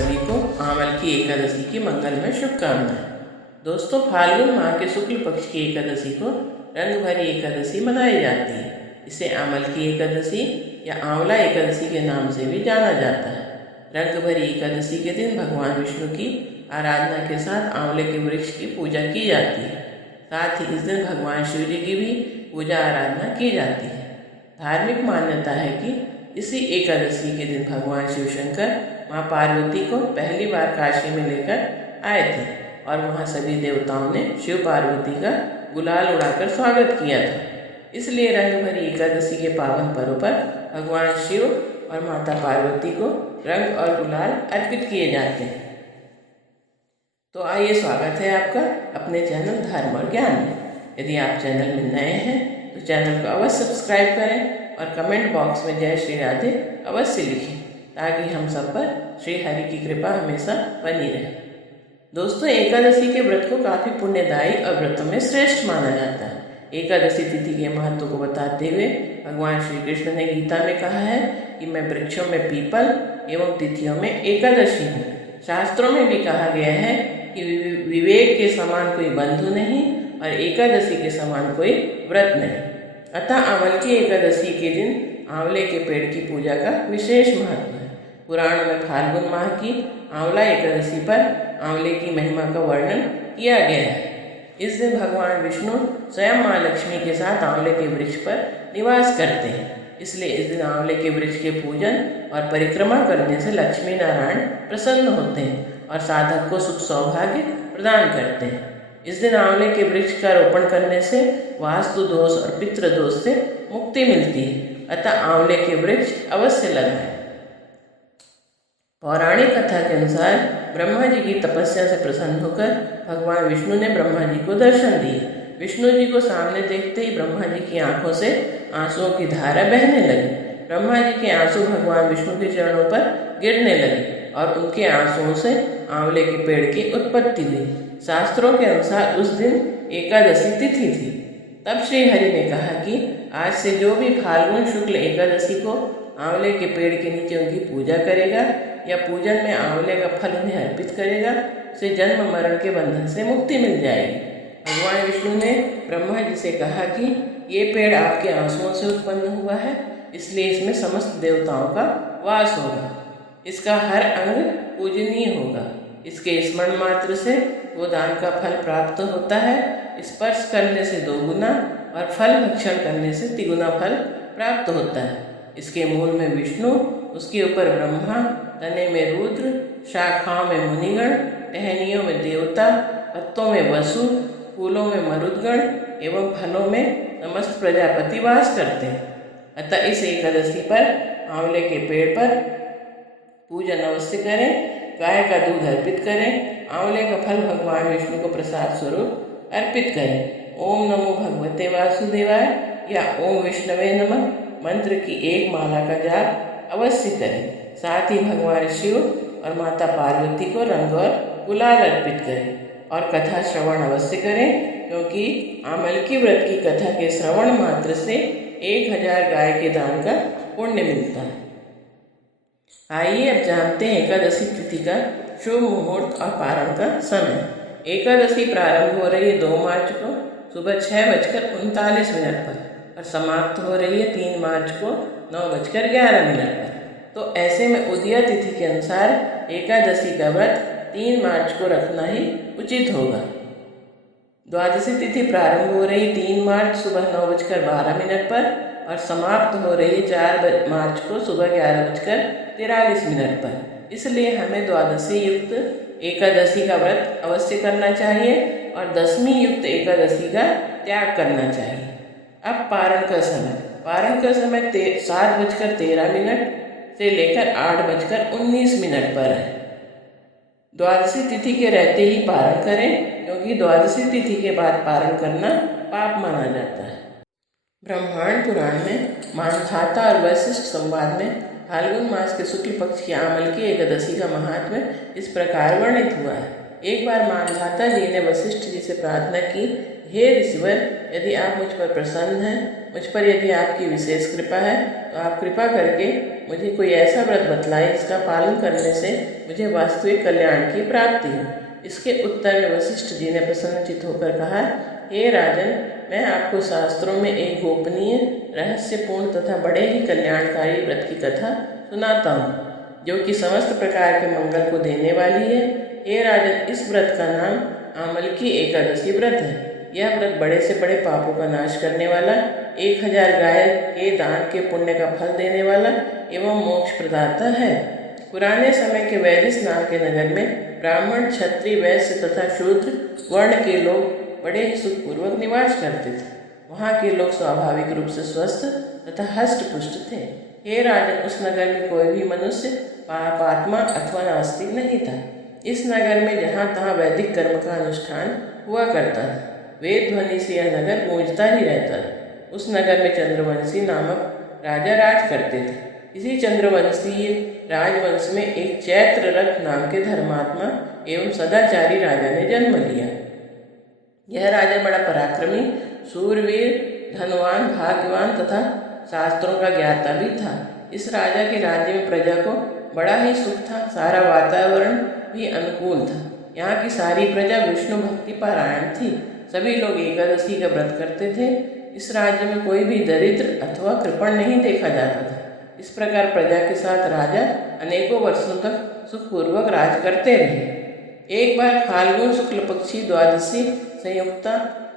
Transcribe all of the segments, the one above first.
सभी को आमल की एकादशी की मंगलमय शुभकामनाएं। दोस्तों, फाल्गुन माह के शुक्ल पक्ष की एकादशी को रंग भरी एकादशी मनाई जाती है। इसे आमल की एकादशी या आंवला एकादशी के नाम से भी जाना जाता है। रंग भरी एकादशी के दिन भगवान विष्णु की आराधना के साथ आंवले के वृक्ष की पूजा की जाती है। साथ ही इस दिन भगवान शिव जी की भी पूजा आराधना की जाती है। धार्मिक मान्यता है कि इसी एकादशी के दिन भगवान शिव शंकर माँ पार्वती को पहली बार काशी में लेकर आए थे और वहाँ सभी देवताओं ने शिव पार्वती का गुलाल उड़ाकर स्वागत किया था। इसलिए रंग भरी एकादशी के पावन पर्व पर भगवान शिव और माता पार्वती को रंग और गुलाल अर्पित किए जाते हैं। तो आइए, स्वागत है आपका अपने चैनल धर्म और ज्ञान में। यदि आप चैनल में नए हैं तो चैनल को अवश्य सब्सक्राइब करें और कमेंट बॉक्स में जय श्री राधे अवश्य लिखें, ताकि हम सब पर श्री हरि की कृपा हमेशा बनी रहे। दोस्तों, एकादशी के व्रत को काफ़ी पुण्यदायी और व्रतों में श्रेष्ठ माना जाता है। एकादशी तिथि के महत्व को बताते हुए भगवान श्री कृष्ण ने गीता में कहा है कि मैं वृक्षों में पीपल एवं तिथियों में एकादशी हूँ। शास्त्रों में भी कहा गया है कि विवेक के समान कोई बंधु नहीं और एकादशी के समान कोई व्रत नहीं। अतः आंवल की एकादशी के दिन आंवले के पेड़ की पूजा का विशेष महत्व है। पुराण में फाल्गुन माह की आंवला एकादशी पर आंवले की महिमा का वर्णन किया गया है। इस दिन भगवान विष्णु स्वयं माँ लक्ष्मी के साथ आंवले के वृक्ष पर निवास करते हैं। इसलिए इस दिन आंवले के वृक्ष के पूजन और परिक्रमा करने से लक्ष्मी नारायण प्रसन्न होते हैं और साधक को सुख सौभाग्य प्रदान करते हैं। इस दिन आंवले के वृक्ष का रोपण करने से वास्तु दोष और पितृ दोष से मुक्ति मिलती है। अतः आंवले के वृक्ष अवश्य लगाएं। पौराणिक कथा के अनुसार ब्रह्मा जी की तपस्या से प्रसन्न होकर भगवान विष्णु ने ब्रह्मा जी को दर्शन दिए। विष्णु जी को सामने देखते ही ब्रह्मा जी की आंखों से आंसुओं की धारा बहने लगी। ब्रह्मा जी के आंसू भगवान विष्णु के चरणों पर गिरने लगे और उनके आंसुओं से आंवले के पेड़ की उत्पत्ति हुई। शास्त्रों के अनुसार उस दिन एकादशी तिथि थी। तब श्री हरि ने कहा कि आज से जो भी फाल्गुन शुक्ल एकादशी को आंवले के पेड़ के नीचे उनकी पूजा करेगा या पूजन में आंवले का फल उन्हें अर्पित करेगा, उसे जन्म मरण के बंधन से मुक्ति मिल जाएगी। भगवान विष्णु ने ब्रह्मा जी से कहा कि ये पेड़ आपके आंसुओं से उत्पन्न हुआ है, इसलिए इसमें समस्त देवताओं का वास होगा। इसका हर अंग पूजनीय होगा। इसके स्मरण मात्र से गोदान का फल प्राप्त होता है। स्पर्श करने से 2 गुना और फल भक्षण करने से 3 गुना फल प्राप्त होता है। इसके मूल में विष्णु, उसके ऊपर ब्रह्मा, तने में रुद्र, शाखाओं में मुनिगण, टहनियों में देवता, पत्तों में वसु, फूलों में मरुदगण एवं फलों में समस्त प्रजापति वास करते हैं। अतः इस एकादशी पर आंवले के पेड़ पर पूजन अवश्य करें। गाय का दूध अर्पित करें। आंवले का फल भगवान विष्णु को प्रसाद स्वरूप अर्पित करें। ओम नमो भगवते वासुदेवाय या ओम विष्णवे नमः मंत्र की 1 माला का जाप अवश्य करें। साथ ही भगवान शिव और माता पार्वती को रंग और गुलाल अर्पित करें और कथा श्रवण अवश्य करें, क्योंकि आंवल की व्रत की कथा के श्रवण मात्र से 1000 गाय के दान का पुण्य मिलता है। आइए अब जानते हैं एकादशी तिथि का शुभ मुहूर्त और पारण का समय। एकादशी प्रारंभ हो रही है 2 मार्च को सुबह 6:39 पर और समाप्त हो रही है 3 मार्च को 9:11 पर। तो ऐसे में उदया तिथि के अनुसार एकादशी का व्रत 3 मार्च को रखना ही उचित होगा। द्वादशी तिथि प्रारंभ हो रही 3 मार्च सुबह 9:12 पर और समाप्त हो रही है 4 मार्च को सुबह 11:43 पर। इसलिए हमें द्वादशी युक्त एकादशी का व्रत अवश्य करना चाहिए और दशमी युक्त एकादशी का त्याग करना चाहिए। अब पारण का समय 7:13 से लेकर 8:19 पर है। द्वादशी तिथि के रहते ही पारण करें, क्योंकि द्वादशी तिथि के बाद पारण करना पाप माना जाता है। ब्रह्मांड पुराण में मानधाता और वशिष्ठ संवाद में फाल्गुन मास के शुक्ल पक्ष की आंवल की एकादशी का महात्म्य इस प्रकार वर्णित हुआ है। एक बार मानधाता जी ने वशिष्ठ जी से प्रार्थना की, हे ऋषिवर, यदि आप मुझ पर प्रसन्न हैं, मुझ पर यदि आपकी विशेष कृपा है, तो आप कृपा करके मुझे कोई ऐसा व्रत बतलाएं जिसका पालन करने से मुझे वास्तविक कल्याण की प्राप्ति हो। इसके उत्तर में वशिष्ठ जी ने प्रसन्नचित होकर कहा, हे राजन, मैं आपको शास्त्रों में एक गोपनीय, रहस्यपूर्ण तथा बड़े ही कल्याणकारी व्रत की कथा सुनाता हूँ, जो कि समस्त प्रकार के मंगल को देने वाली है। हे राजन, इस व्रत का नाम आमलकी एकादशी व्रत है। यह व्रत बड़े से बड़े पापों का नाश करने वाला, 1000 गाय के दान के पुण्य का फल देने वाला एवं मोक्ष प्रदाता है। पुराने समय के वैदिस नाम के नगर में ब्राह्मण, क्षत्रिय, वैश्य तथा शूद्र वर्ण के लोग बड़े ही सुखपूर्वक निवास करते थे। वहाँ के लोग स्वाभाविक रूप से स्वस्थ तथा हष्ट पुष्ट थे। हे राजन, उस नगर में कोई भी मनुष्य पापात्मा अथवा नास्तिक नहीं था। इस नगर में जहाँ तहाँ वैदिक कर्म का अनुष्ठान हुआ करता था। वेद ध्वनि से यह नगर गूंजता ही रहता था। उस नगर में चंद्रवंशी नामक राजा राज करते थे। इसी चंद्रवंशीय राजवंश में एक चैत्ररथ नाम के धर्मात्मा एवं सदाचारी राजा ने जन्म लिया। यह राजा बड़ा पराक्रमी, शूरवीर, धनवान, भाग्यवान तथा शास्त्रों का ज्ञाता भी था। इस राजा के राज्य में प्रजा को बड़ा ही सुख था। सारा वातावरण भी अनुकूल था। यहाँ की सारी प्रजा विष्णु भक्ति पारायण थी। सभी लोग एकादशी का व्रत करते थे। इस राज्य में कोई भी दरिद्र अथवा कृपण नहीं देखा जाता था। इस प्रकार प्रजा के साथ राजा अनेकों वर्षों तक सुखपूर्वक राज करते रहे। एक बार फाल्गुन शुक्ल पक्षी द्वादशी संयुक्ता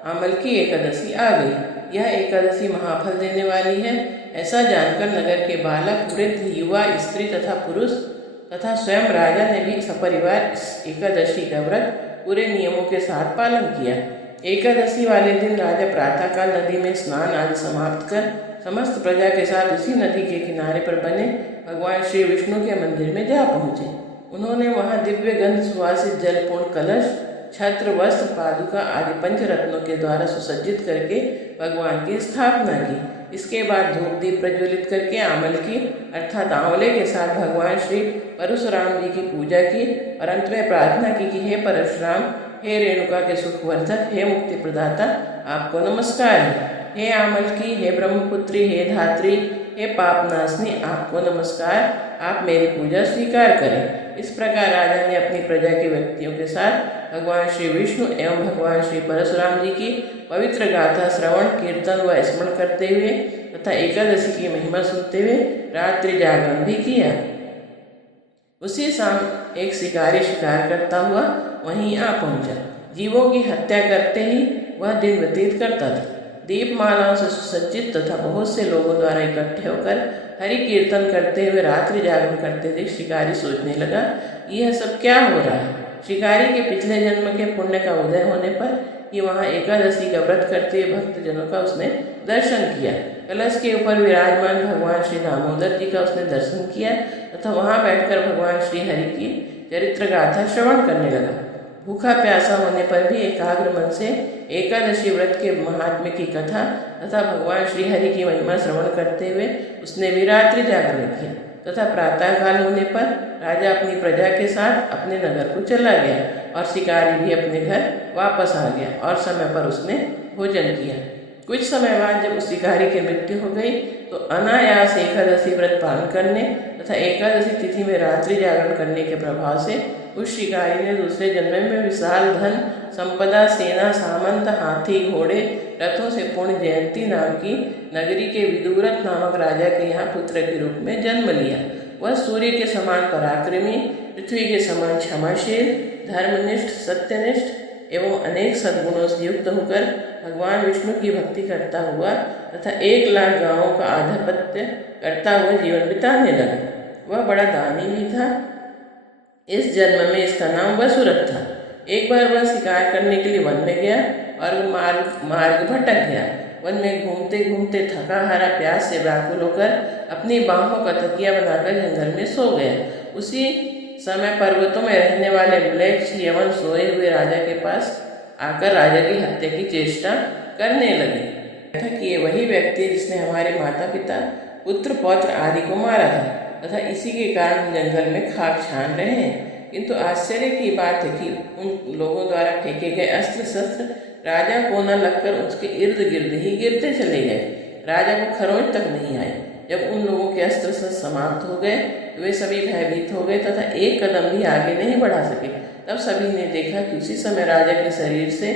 आमलकी एकादशी आ गई। यह एकादशी महाफल देने वाली है। ऐसा जानकर नगर के बालक, वृद्ध, युवा, स्त्री तथा पुरुष तथा स्वयं राजा ने भी सपरिवार इस एकादशी का व्रत पूरे नियमों के साथ पालन किया। एकादशी वाले दिन राजा प्रातःकाल नदी में स्नान आदि समाप्त कर समस्त प्रजा के साथ उसी नदी के किनारे पर बने भगवान श्री विष्णु के मंदिर में जा पहुँचे। उन्होंने वहाँ दिव्य गंध सुवासित जलपूर्ण कलश, छत्र, वस्त्र, पादुका आदि पंचरत्नों के द्वारा सुसज्जित करके भगवान की स्थापना की। इसके बाद धूप दीप प्रज्वलित करके आमलकी अर्थात आंवले के साथ भगवान श्री परशुराम जी की पूजा की और अंत में प्रार्थना की कि हे परशुराम, हे रेणुका के सुखवर्धक, हे मुक्ति प्रदाता, आपको नमस्कार है। हे आमलकी, हे ब्रह्मपुत्री, हे धात्री, हे पापनाशनी, आपको नमस्कार, आप मेरी पूजा स्वीकार करें। इस प्रकार राजा ने अपनी प्रजा के व्यक्तियों के साथ भगवान श्री विष्णु एवं भगवान श्री परशुराम जी की पवित्र गाथा श्रवण, कीर्तन व स्मरण करते हुए तथा एकादशी की महिमा सुनते हुए रात्रि जागरण भी किया। उसी शाम एक शिकारी शिकार करता हुआ वहीं आ पहुंचा। जीवों की हत्या करते ही वह दिन व्यतीत करता था। दीपमालाओं से सुसज्जित तथा बहुत से लोगों द्वारा इकट्ठे होकर हरि कीर्तन करते हुए रात्रि जागरण करते देख शिकारी सोचने लगा, यह सब क्या हो रहा है। शिकारी के पिछले जन्म के पुण्य का उदय होने पर ही वहाँ एकादशी का व्रत करते हुए भक्तजनों का उसने दर्शन किया। कलश के ऊपर विराजमान भगवान श्री दामोदर जी का उसने दर्शन किया तथा वहाँ बैठकर भगवान श्री हरि की चरित्र गाथा श्रवण करने लगा। भूखा प्यासा होने पर भी एकाग्र मन से एकादशी व्रत के महात्म्य की कथा तथा भगवान श्री हरि की महिमा श्रवण करते हुए उसने भी रात्रि जागरण किया तथा प्रातःकाल होने पर राजा अपनी प्रजा के साथ अपने नगर को चला गया और शिकारी भी अपने घर वापस आ गया और समय पर उसने भोजन किया। कुछ समय बाद जब उस शिकारी की मृत्यु हो गई तो अनायास एकादशी व्रत पालन करने तथा एकादशी तिथि में रात्रि जागरण करने के प्रभाव से उस शिकारी ने दूसरे जन्म में विशाल धन संपदा, सेना, सामंत, हाथी, घोड़े, रथों से पूर्ण जयंती नाम की नगरी के विदुरथ नामक राजा के यहाँ पुत्र के रूप में जन्म लिया। वह सूर्य के समान पराक्रमी, पृथ्वी के समान क्षमाशील, धर्मनिष्ठ, सत्यनिष्ठ एवं अनेक सद्गुणों से युक्त होकर भगवान विष्णु की भक्ति करता हुआ तथा 1 लाख गांवों का आधिपत्य करता हुआ जीवन बिताने लगा। वह बड़ा दानी भी था। इस जन्म में इसका नाम वसुरथ था। एक बार वह शिकार करने के लिए वन में गया और मार्ग भटक गया। वन में घूमते घूमते थका हारा प्यास से व्याकुल होकर अपनी बाहों का तकिया बनाकर जंगल में सो गया। उसी समय पर्वतों में रहने वाले म्लेच्छ यवन सोए हुए राजा के पास आकर राजा की हत्या की चेष्टा करने लगे था कि ये वही व्यक्ति जिसने हमारे माता पिता, पुत्र, पौत्र आदि को मारा था तथा इसी के कारण जंगल में खाक छान रहे हैं। किंतु आश्चर्य की बात है कि उन लोगों द्वारा फेंके गए अस्त्र शस्त्र राजा को न लगकर उसके इर्द गिर्द ही गिरते चले गए। राजा को खरोंच तक नहीं आई। जब उन लोगों के अस्त्र शस्त्र समाप्त हो गए तो वे सभी भयभीत हो गए तथा एक कदम भी आगे नहीं बढ़ा सके। तब सभी ने देखा कि उसी समय राजा के शरीर से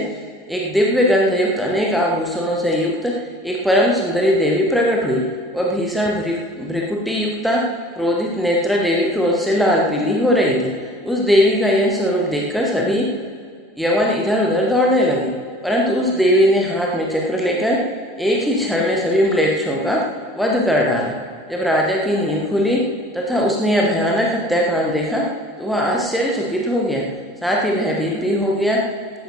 एक दिव्य गंध युक्त अनेक आभूषणों से युक्त एक परम सुंदरी देवी प्रकट हुई। वह भीषण भ्रिकुटी युक्ता क्रोधित नेत्र देवी क्रोध से लाल पीली हो रही थी। उस देवी का यह स्वरूप देखकर सभी यवन इधर उधर दौड़ने लगे, परंतु उस देवी ने हाथ में चक्र लेकर एक ही क्षण में सभी म्लेच्छों का वध कर डाला। जब राजा की नींद खुली तथा उसने यह भयानक हत्याकांड देखा तो वह आश्चर्यचकित हो गया, साथ ही भयभीत भी हो गया।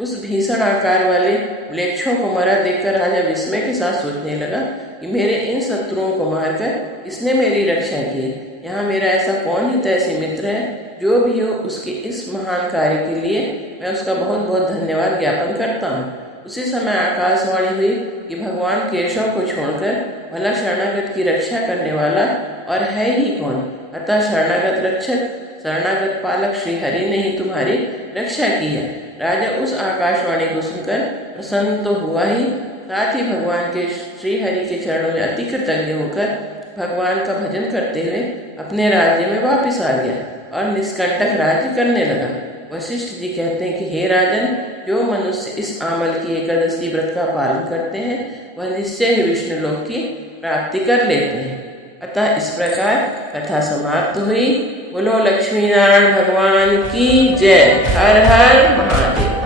उस भीषण आकार वाले म्लेच्छों को मरा देखकर राजा विस्मय के साथ सोचने लगा कि मेरे इन शत्रुओं को मारकर किसने मेरी रक्षा की। यहाँ मेरा ऐसा कौन हितैषी मित्र है, जो भी हो उसके इस महान कार्य के लिए मैं उसका बहुत बहुत धन्यवाद ज्ञापन करता हूँ। उसी समय आकाशवाणी हुई कि भगवान केशव को छोड़कर भला शरणागत की रक्षा करने वाला और है ही कौन। अतः शरणागत रक्षक शरणागत पालक श्री हरि ने ही तुम्हारी रक्षा की है। राजा उस आकाशवाणी को सुनकर प्रसन्न तो हुआ ही, साथ ही भगवान के श्री हरि के चरणों में अति कृतज्ञ होकर भगवान का भजन करते हुए अपने राज्य में वापस आ गया और निष्कंटक राज्य करने लगा। वशिष्ठ जी कहते हैं कि हे राजन, जो मनुष्य इस आमल की एकादशी व्रत का पालन करते हैं वह निश्चय ही विष्णु लोक की प्राप्ति कर लेते हैं। अतः इस प्रकार कथा समाप्त हुई। बोलो लक्ष्मी नारायण भगवान की जय। हर हर महादेव।